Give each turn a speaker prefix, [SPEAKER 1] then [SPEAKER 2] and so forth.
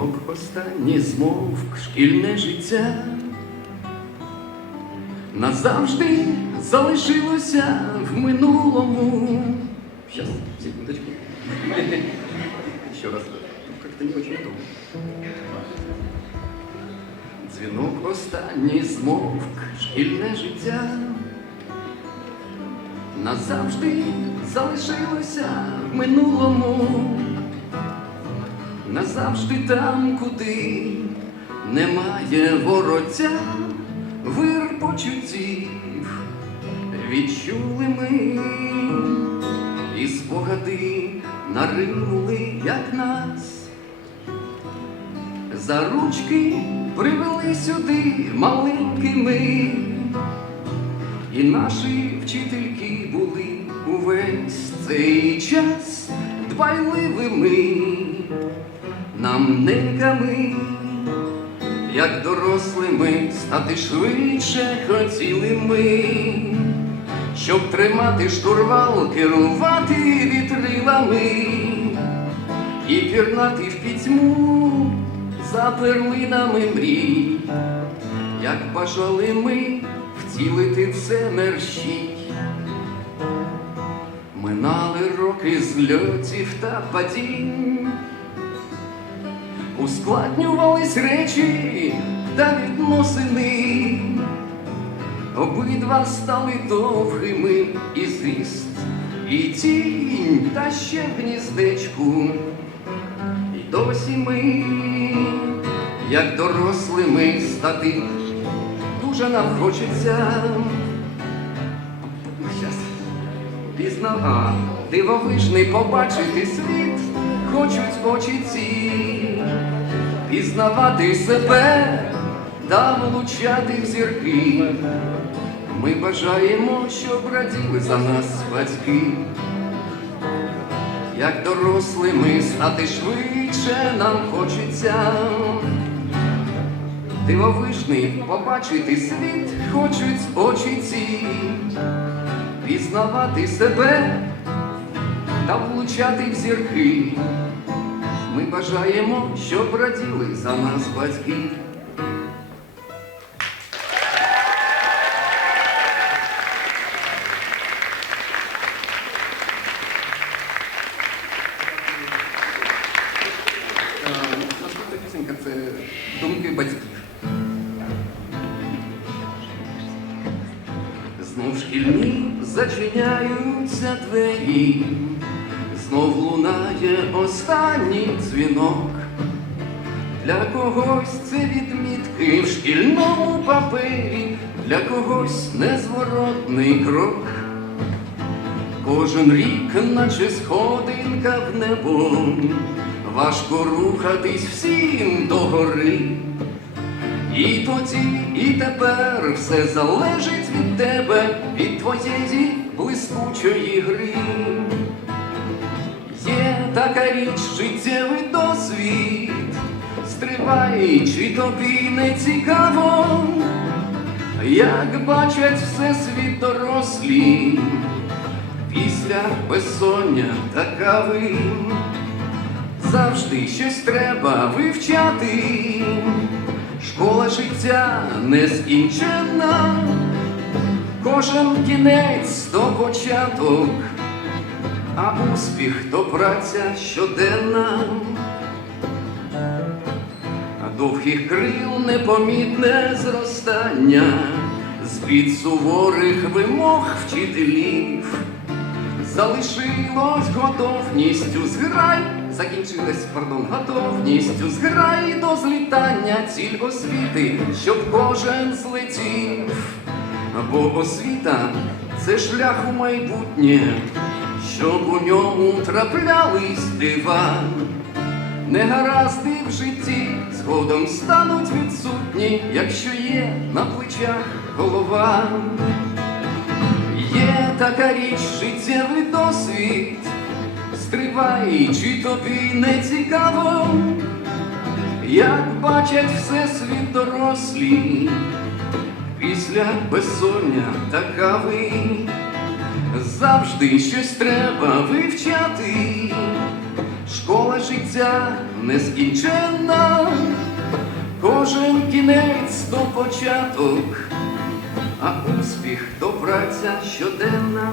[SPEAKER 1] Дзвінок останній змовк шкільне життя. Назавжди залишилося в минулому. Сейчас, секундочку. Еще раз. Как-то не очень то. Дзвінок останній змовк шкільне життя. Назавжди залишилося в минулому. Назавжди там, куди немає вороття, вир почуттів відчули ми, і спогади наринули, як нас. За ручки привели сюди маленькими, і наші вчительки були увесь цей час дбайливими нам неньками, як дорослими стати швидше хотіли ми, щоб тримати штурвал, керувати вітрилами і пірнати в пітьму за перлинами мрій, як бажали ми втілити все мерщій. Минали роки зльотів та падінь, ускладнювались речі та відносини, обидва стали довгими і зріст, і тінь, та ще в гніздечку, і досі ми, як дорослими стати, дуже нам хочеться. Щас. Пізно, дивовижний побачити світ, хочуть очі ці, пізнавати себе та влучати в зірки. Ми бажаємо, щоб раділи за нас батьки. Як дорослими стати швидше нам хочеться. Дивовижний побачити світ, хочуть очі ці пізнавати себе та влучати в зірки. Ми бажаємо, щоб раділи за нас батьки. Наступна пісенька це думки батьків. Знов шкільні зачиняються двері, знов лунає останній дзвінок. Для когось це відмітки в шкільному папері, для когось незворотний крок. Кожен рік, наче сходинка в небо, важко рухатись всім до гори. І тоді, і тепер все залежить від тебе, від твоєї блискучої гри. Така річ, життєвий досвід, стривай, чи тобі не цікаво, як бачать все світ дорослі, після безсоння та кави. Завжди щось треба вивчати. Школа життя нескінченна, кожен кінець то початок, а успіх то праця щоденна, а довгих крил непомітне зростання, з-під суворих вимог вчителів. Залишилось готовністю зграй, закінчилась, пардон, готовністю зграй до злітання ціль освіти, щоб кожен злетів. Бо освіта це шлях у майбутнє, щоб у ньому траплялись дива. Негаразди в житті згодом стануть відсутні, якщо є на плечах голова. Є така річ, життєвий досвід, стривай, чи тобі не цікаво, як бачать все світ дорослі, після безсоння та кави, завжди щось треба вивчати. Школа життя нескінченна, кожен кінець то початок, а успіх то праця щоденна.